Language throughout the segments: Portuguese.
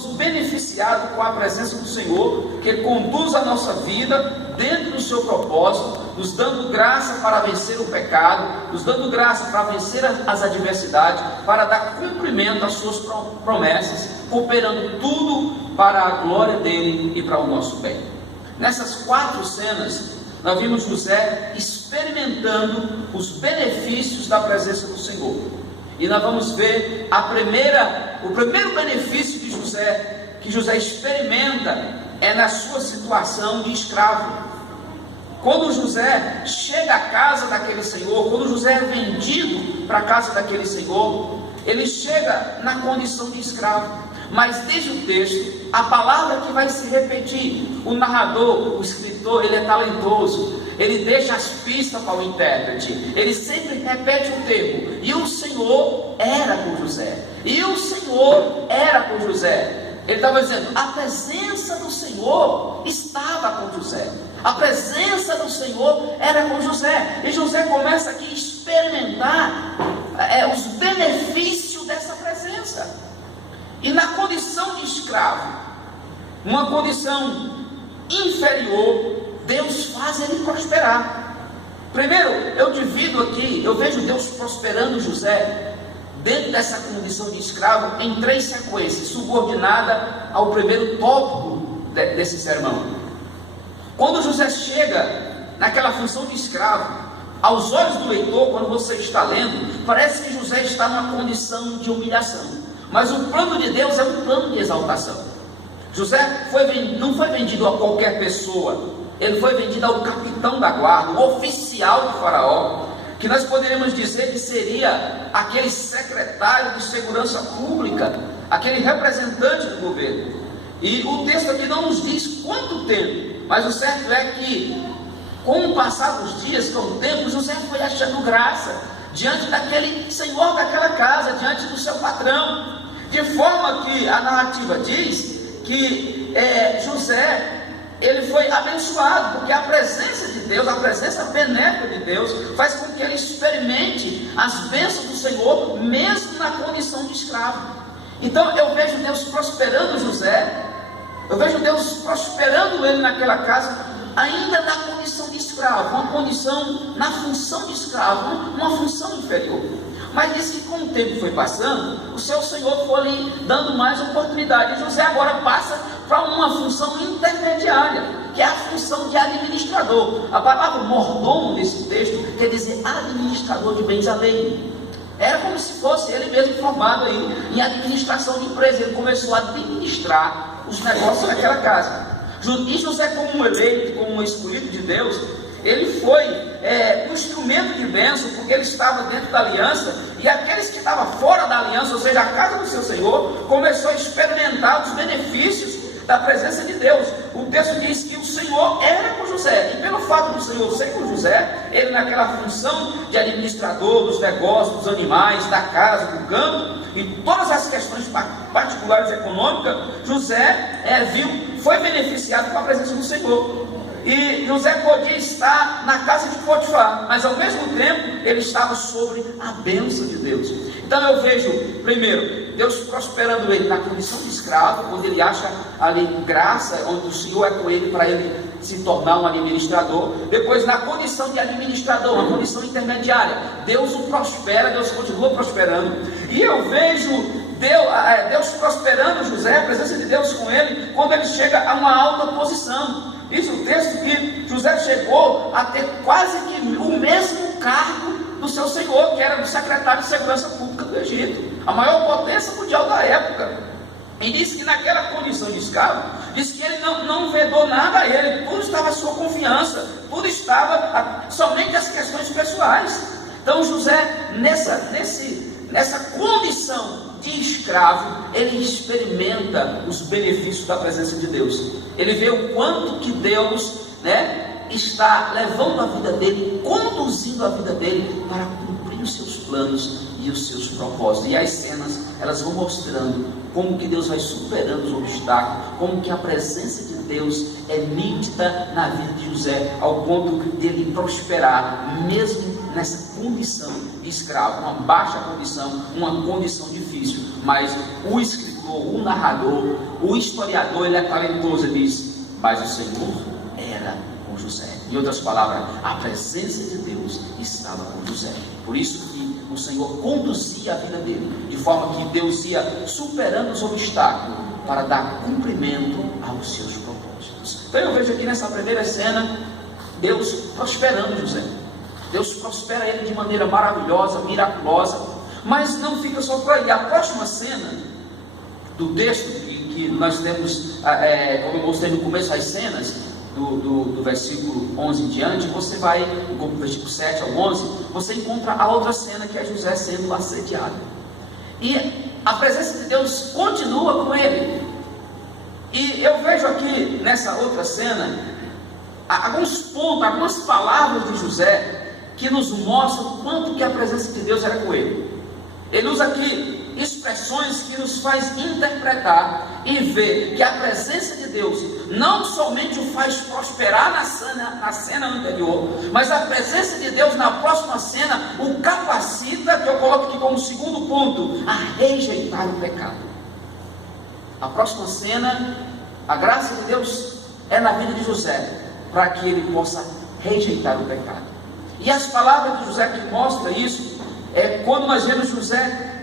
somos beneficiados com a presença do Senhor, que conduz a nossa vida dentro do seu propósito, nos dando graça para vencer o pecado, nos dando graça para vencer as adversidades, para dar cumprimento às suas promessas, cooperando tudo para a glória dele e para o nosso bem. Nessas 4 cenas, nós vimos José experimentando os benefícios da presença do Senhor. E nós vamos ver o primeiro benefício de José, que José experimenta, é na sua situação de escravo. Quando José chega à casa daquele senhor, quando José é vendido para a casa daquele senhor, ele chega na condição de escravo. Mas desde o texto, a palavra que vai se repetir, o narrador, o escritor, ele é talentoso, ele deixa as pistas para o intérprete, ele sempre repete o termo, e o Senhor era com José, e o Senhor era com José. Ele estava dizendo, a presença do Senhor estava com José, a presença do Senhor era com José, e José começa aqui a experimentar os benefícios dessa presença. E na condição de escravo, uma condição inferior, Deus faz ele prosperar. Primeiro, eu divido aqui, eu vejo Deus prosperando José, dentro dessa condição de escravo, em 3 sequências, subordinada ao primeiro tópico desse sermão. Quando José chega naquela função de escravo, aos olhos do leitor, quando você está lendo, parece que José está numa condição de humilhação. Mas o plano de Deus é um plano de exaltação. José não foi vendido a qualquer pessoa, ele foi vendido ao capitão da guarda, o oficial de Faraó, que nós poderíamos dizer que seria aquele secretário de segurança pública, aquele representante do governo. E o texto aqui não nos diz quanto tempo, mas o certo é que, com o passar dos dias, com o tempo, José foi achando graça diante daquele senhor daquela casa, diante do seu patrão, de forma que a narrativa diz que José, ele foi abençoado, porque a presença de Deus, a presença benéfica de Deus, faz com que ele experimente as bênçãos do Senhor, mesmo na condição de escravo. Então eu vejo Deus prosperando José, eu vejo Deus prosperando ele naquela casa, ainda na condição de escravo, uma condição na função de escravo, uma função inferior. Mas diz que com o tempo foi passando, o seu Senhor foi lhe dando mais oportunidade. E José agora passa para uma função intermediária, que é a função de administrador. A palavra mordomo nesse texto quer dizer administrador de bens alheios. Era como se fosse ele mesmo formado aí em administração de empresa. Ele começou a administrar os negócios daquela casa. E José, como um eleito, como um escolhido de Deus, ele foi um instrumento de bênção, porque ele estava dentro da aliança, e aqueles que estavam fora da aliança, ou seja, a casa do seu Senhor, começou a experimentar os benefícios da presença de Deus. O texto diz que o Senhor era com José, e pelo fato do Senhor ser com José, ele naquela função de administrador dos negócios, dos animais, da casa, do campo, e todas as questões particulares econômicas, José foi beneficiado com a presença do Senhor. E José podia estar na casa de Potifar, mas ao mesmo tempo ele estava sobre a bênção de Deus. Então eu vejo, primeiro, Deus prosperando ele na condição de escravo, onde ele acha ali graça, onde o Senhor é com ele para ele se tornar um administrador. Depois, na condição de administrador, uma condição intermediária, Deus o prospera, Deus continua prosperando. E eu vejo Deus prosperando José, a presença de Deus com ele, quando ele chega a uma alta posição. Diz o texto que José chegou a ter quase que o mesmo cargo do seu senhor, que era o secretário de segurança pública do Egito, a maior potência mundial da época. E diz que naquela condição de escravo, diz que ele não vedou nada a ele, tudo estava à sua confiança, tudo estava somente as questões pessoais. Então José, nessa condição de escravo, ele experimenta os benefícios da presença de Deus. Ele vê o quanto que Deus, está levando a vida dele, conduzindo a vida dele para cumprir os seus planos e os seus propósitos. E as cenas, elas vão mostrando como que Deus vai superando os obstáculos, como que a presença de Deus é nítida na vida de José, ao ponto dele prosperar, mesmo nessa condição de escravo, uma baixa condição, uma condição difícil. Mas o escritor escritor, o narrador, o historiador, ele é talentoso, ele diz: mas o Senhor era com José. Em outras palavras, a presença de Deus estava com José. Por isso que o Senhor conduzia a vida dele, de forma que Deus ia superando os obstáculos para dar cumprimento aos seus propósitos. Então eu vejo aqui nessa primeira cena, Deus prosperando José. Deus prospera ele de maneira maravilhosa, miraculosa, mas não fica só por aí. A próxima cena do texto que nós temos, como eu mostrei no começo, as cenas do versículo 11 em diante, você vai, do versículo 7 ao 11, você encontra a outra cena, que é José sendo assediado. E a presença de Deus continua com ele. E eu vejo aqui nessa outra cena alguns pontos, algumas palavras de José que nos mostram o quanto que a presença de Deus era com ele. Ele usa aqui expressões que nos faz interpretar e ver que a presença de Deus não somente o faz prosperar na cena anterior, mas a presença de Deus na próxima cena o capacita, que eu coloco aqui como segundo ponto, a rejeitar o pecado. A próxima cena, a graça de Deus é na vida de José, para que ele possa rejeitar o pecado. E as palavras de José que mostram isso, é quando nós vemos José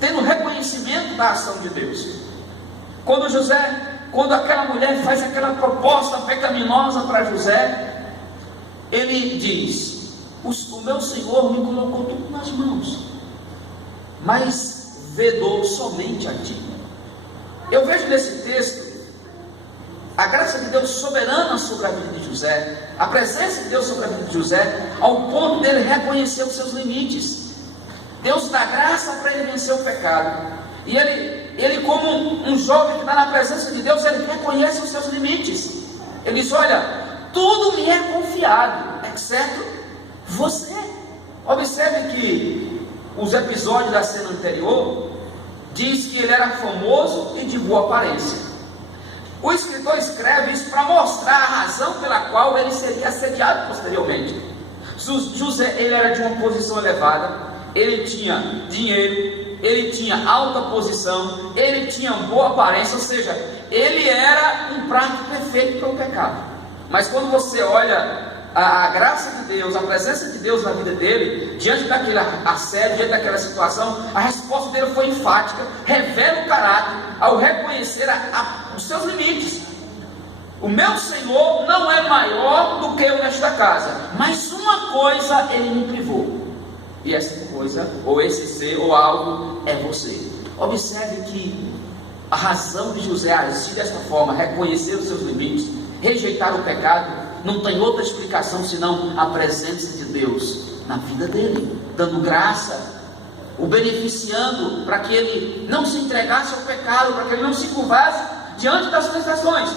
tendo reconhecimento da ação de Deus. Quando aquela mulher faz aquela proposta pecaminosa para José, ele diz: o meu Senhor me colocou tudo nas mãos, mas vedou somente a ti. Eu vejo nesse texto a graça de Deus soberana sobre a vida de José, a presença de Deus sobre a vida de José, ao ponto dele reconhecer os seus limites. Deus dá graça para ele vencer o pecado. E ele como um jovem que está na presença de Deus, ele reconhece os seus limites. Ele diz: olha, tudo me é confiado, exceto você. Observe que os episódios da cena anterior diz que ele era famoso e de boa aparência. O escritor escreve isso para mostrar a razão pela qual ele seria assediado posteriormente. José, ele era de uma posição elevada, ele tinha dinheiro, ele tinha alta posição, ele tinha boa aparência, ou seja, ele era um prato perfeito para o pecado. Mas quando você olha a graça de Deus, a presença de Deus na vida dele, diante daquele assédio, diante daquela situação, a resposta dele foi enfática, revela o caráter, ao reconhecer os seus limites. O meu Senhor não é maior do que eu nesta casa, mas uma coisa ele me privou, e essa coisa, ou esse ser, ou algo, é você. Observe que a razão de José agir desta forma, reconhecer os seus limites, rejeitar o pecado, não tem outra explicação senão a presença de Deus na vida dele, dando graça, o beneficiando para que ele não se entregasse ao pecado, para que ele não se curvasse diante das tentações.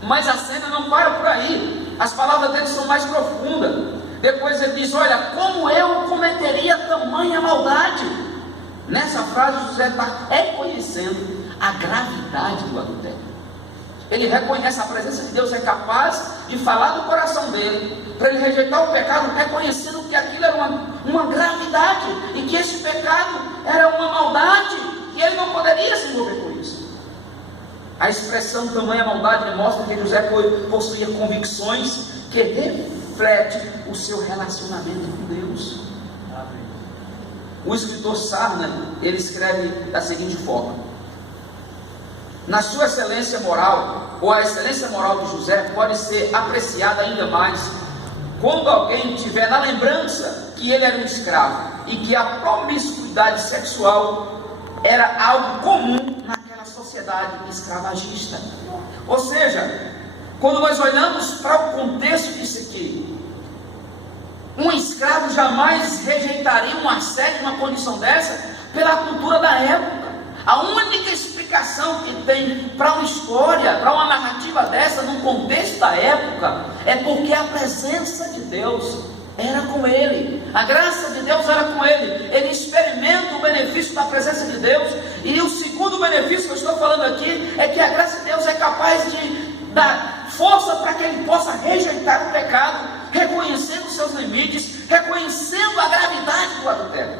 Mas a cena não para por aí, as palavras dele são mais profundas. Depois ele diz: olha, como eu cometeria tamanha maldade? Nessa frase José está reconhecendo a gravidade do adultério. Ele reconhece a presença de Deus, é capaz de falar do coração dele, para ele rejeitar o pecado, reconhecendo que aquilo era uma gravidade, e que esse pecado era uma maldade, e ele não poderia se envolver com isso. A expressão tamanha maldade mostra que José possuía convicções que refletem o seu relacionamento com Deus. O escritor Sarna, ele escreve da seguinte forma: na sua excelência moral, ou a excelência moral de José pode ser apreciada ainda mais quando alguém tiver na lembrança que ele era um escravo e que a promiscuidade sexual era algo comum naquela sociedade escravagista. Ou seja, quando nós olhamos para o contexto disso aqui, um escravo jamais rejeitaria um assédio, uma condição dessa, pela cultura da época. A única explicação que tem para uma história, para uma narrativa dessa, num contexto da época, é porque a presença de Deus era com ele, a graça de Deus era com ele. Ele experimenta o benefício da presença de Deus. E o segundo benefício que eu estou falando aqui é que a graça de Deus é capaz de dar força para que ele possa rejeitar o pecado, reconhecendo os seus limites, reconhecendo a gravidade do adultério.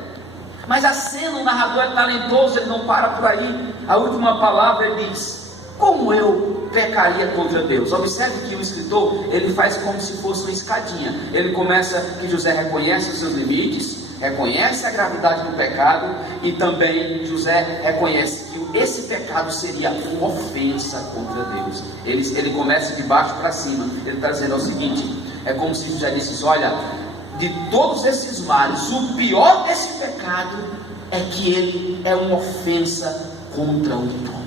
Mas a cena, o narrador é talentoso, ele não para por aí. A última palavra ele diz: como eu pecaria contra Deus? Observe que o escritor, ele faz como se fosse uma escadinha. Ele começa que José reconhece os seus limites, reconhece a gravidade do pecado, e também José reconhece que esse pecado seria uma ofensa contra Deus. Ele começa de baixo para cima. Ele está dizendo o seguinte: é como se José disse: olha, de todos esses males, o pior desse pecado é que ele é uma ofensa contra o trono.